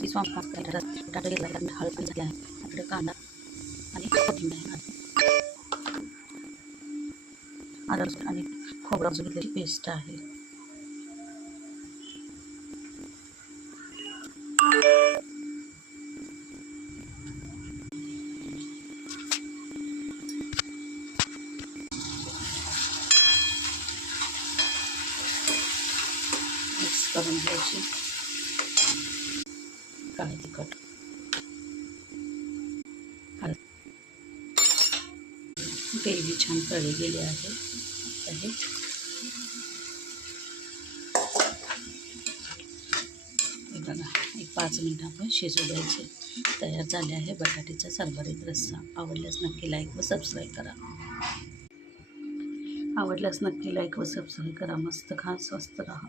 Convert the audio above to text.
श्री स्वामी बटाटा घेतला आहे, हळद पण झाली आहे, इकडे कांदा आणि कोथिंबीर आहे, आलं लसूण आणि खोबरं घेतलेली पेस्ट आहे. मिक्स करून घ्यायची. काळे तिखट, ग्रेव्ही छान तळली गेली आहे. बघा, एक 5 मिनिट आपण शिजू द्यायचे. तयार झाले आहे बटाट्याचा सरभरीत रस्सा. आवडल्यास नक्की लाईक व सबस्क्राईब करा. आवडल्यास नक्की लाईक व सबस्क्राईब करा. मस्त खा, स्वस्त राहा.